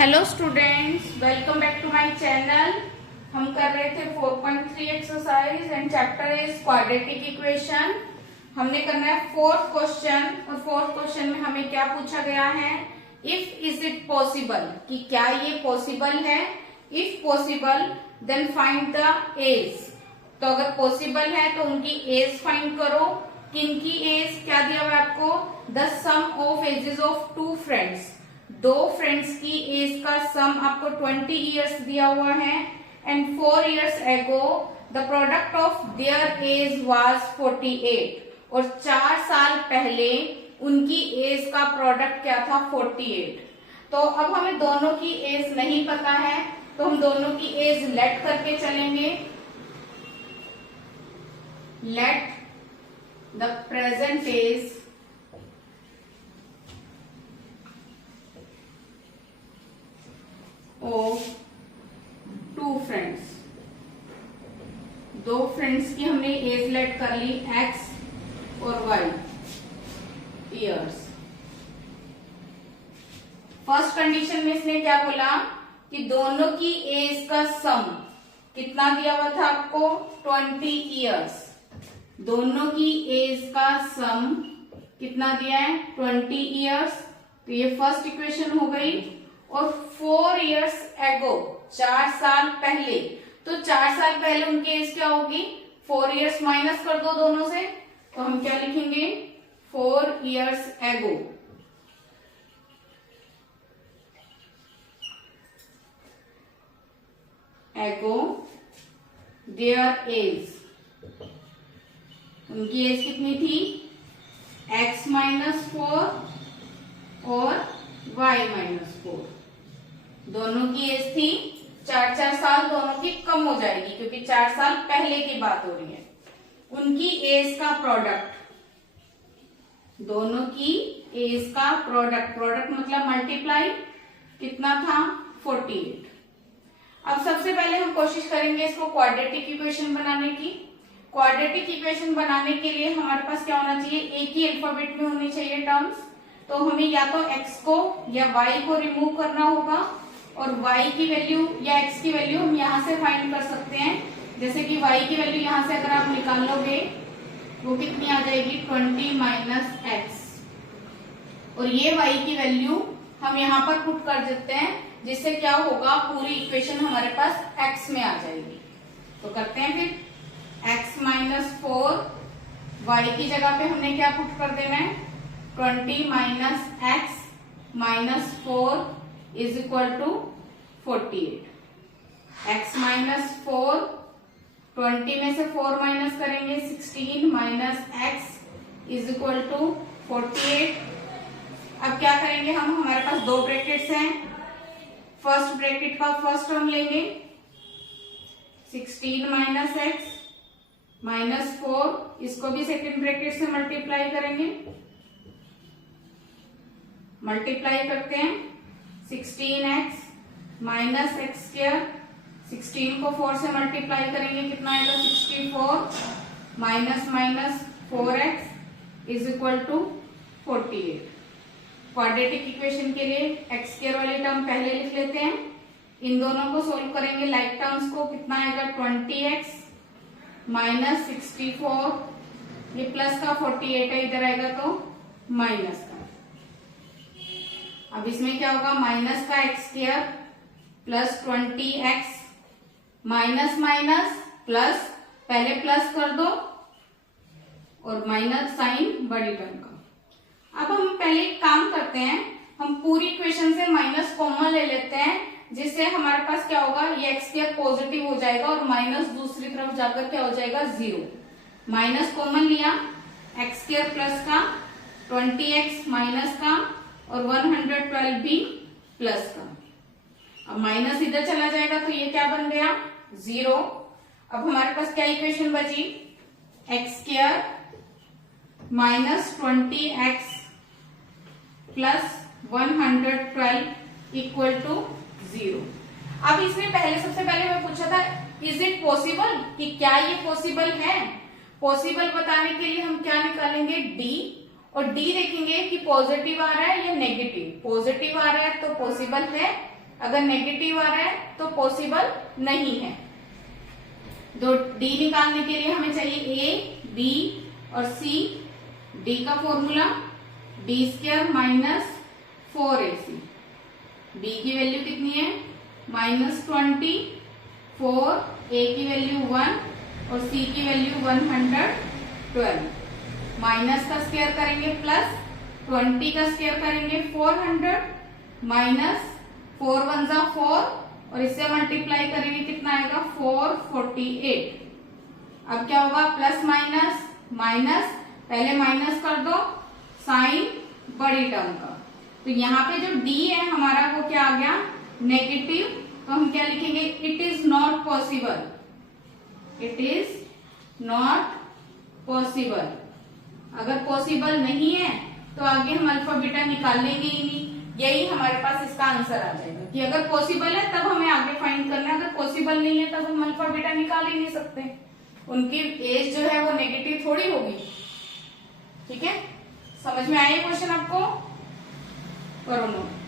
Hello students, welcome back to my channel. हम कर रहे थे 4.3 exercise and chapter is quadratic equation. हमने करना है फोर्थ क्वेश्चन और फोर्थ क्वेश्चन में हमें क्या पूछा गया है, इफ इज इट पॉसिबल, कि क्या ये पॉसिबल है। If possible then find the age. तो अगर पॉसिबल है तो उनकी एज फाइंड करो। किनकी एज क्या दिया हुआ है आपको, the sum of ages of two friends. दो फ्रेंड्स की एज का सम आपको 20 इयर्स दिया हुआ है and 4 years ago the product of their age was 48 और 4 साल पहले उनकी एज का प्रोडक्ट क्या था 48। तो अब हमें दोनों की एज नहीं पता है तो हम दोनों की एज लेट करके चलेंगे। Let the present age of two friends. दो फ्रेंड्स की हमने एज लेट कर ली x और y ईयर्स। फर्स्ट कंडीशन में इसने क्या बोला कि दोनों की एज का सम कितना दिया हुआ था आपको 20 इयर्स। दोनों की एज का सम कितना दिया है 20 इयर्स। तो ये फर्स्ट इक्वेशन हो गई। और 4 इयर्स एगो 4 साल पहले, तो 4 साल पहले उनकी एज क्या होगी 4 इयर्स माइनस कर दो दोनों से, तो हम क्या लिखेंगे 4 इयर्स एगो। एगो देयर एज, उनकी एज कितनी थी x-4 और y-4। दोनों की एज थी 4 साल, दोनों की कम हो जाएगी क्योंकि 4 साल पहले की बात हो रही है। उनकी एज का प्रोडक्ट, दोनों की एज का प्रोडक्ट, प्रोडक्ट मतलब मल्टीप्लाई कितना था 48। अब सबसे पहले हम कोशिश करेंगे इसको क्वाड्रेटिक इक्वेशन बनाने की। क्वाड्रेटिक इक्वेशन बनाने के लिए हमारे पास क्या होना चाहिए, एक ही अल्फाबेट में होनी चाहिए टर्म्स। तो हमें या तो x को या y को रिमूव करना होगा और y की वैल्यू या x की वैल्यू हम यहाँ से फाइंड कर सकते हैं। जैसे कि y की वैल्यू यहाँ से अगर आप निकाल लोगे वो कितनी आ जाएगी 20 माइनस x, और ये y की वैल्यू हम यहाँ पर पुट कर देते हैं, जिससे क्या होगा पूरी इक्वेशन हमारे पास x में आ जाएगी। तो करते हैं फिर x-4, y की जगह पे हमने क्या पुट कर देना है 20 minus x-4 is equal to 48। x-4, 20 में से 4 माइनस करेंगे 16 minus x is equal to 48। अब क्या करेंगे हम, हमारे पास दो ब्रैकेट्स हैं। फर्स्ट ब्रैकेट का फर्स्ट टर्म लेंगे 16 माइनस x माइनस 4, इसको भी सेकेंड ब्रैकेट से मल्टीप्लाई करेंगे। मल्टीप्लाई करते हैं 16x माइनस एक्स स्क्वायर, 16 को 4 से मल्टीप्लाई करेंगे कितना आएगा 64 minus minus 4x is equal to 48। Quadratic equation के लिए एक्स स्क्वायर वाली टर्म पहले लिख लेते हैं। इन दोनों को सोल्व करेंगे लाइक टर्म्स को, कितना आएगा 20x माइनस 64, ये प्लस का 48 है, इधर आएगा तो माइनस का। अब इसमें क्या होगा माइनस का x square plus 20x minus minus plus, पहले प्लस कर दो और माइनस साइन बड़ी टर्म का। अब हम पहले एक काम करते हैं, हम पूरी इक्वेशन से माइनस कॉमन ले लेते हैं, जिससे हमारे पास क्या होगा ये एक्स स्क्वायर पॉजिटिव हो जाएगा और माइनस दूसरी तरफ जाकर क्या हो जाएगा 0। माइनस कॉमन लिया, एक्स स्क्वायर प्लस का 20x माइनस का और 112 भी प्लस का। अब माइनस इधर चला जाएगा तो ये क्या बन गया 0। अब हमारे पास क्या इक्वेशन बची, x square minus 20x plus 112 equal to 0। अब इसमें पहले सबसे पहले मैं पूछा था इज इट पॉसिबल, कि क्या ये पॉसिबल है। पॉसिबल बताने के लिए हम क्या निकालेंगे d, और डी देखेंगे कि पॉजिटिव आ रहा है या नेगेटिव। पॉजिटिव आ रहा है तो पॉसिबल है, अगर नेगेटिव आ रहा है तो पॉसिबल नहीं है। तो डी निकालने के लिए हमें चाहिए ए, बी और सी। डी का formula d² minus 4ac। B की वैल्यू कितनी है -20, 4, ए की वैल्यू 1 और सी की वैल्यू 112। माइनस का स्क्वायर करेंगे प्लस 20 का स्क्वायर करेंगे 400 माइनस 4 1 जा 4 और इससे मल्टीप्लाई करेंगे कितना आएगा 448। अब क्या होगा प्लस माइनस माइनस, पहले माइनस कर दो साइन बड़ी टर्म का। तो यहाँ पे जो डी है हमारा वो क्या आ गया नेगेटिव। तो हम क्या लिखेंगे it is not possible, it is not possible. अगर पॉसिबल नहीं है तो आगे हम अल्फा बीटा निकालेंगे ही नहीं, यही हमारे पास इसका आंसर आ जाएगा कि अगर पॉसिबल है तब हमें आगे फाइंड करना है, अगर पॉसिबल नहीं है तब हम अल्फा बीटा निकाल ही नहीं सकते। उनकी एज जो है वो नेगेटिव थोड़ी होगी। ठीक है, समझ में आया क्वेश्चन आपको? करो नोट।